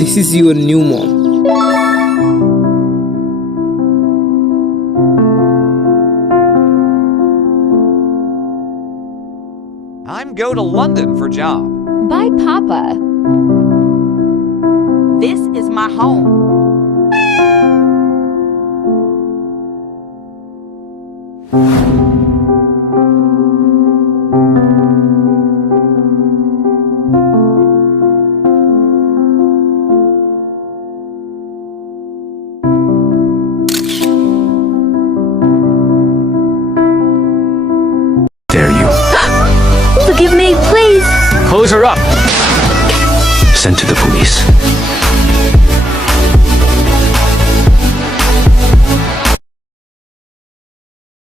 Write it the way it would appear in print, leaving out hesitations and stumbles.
this is your new mom. I'm go to London for job. Bye, Papa. This is my home. Dare you? Forgive me, please. Close her up. Sent to the police.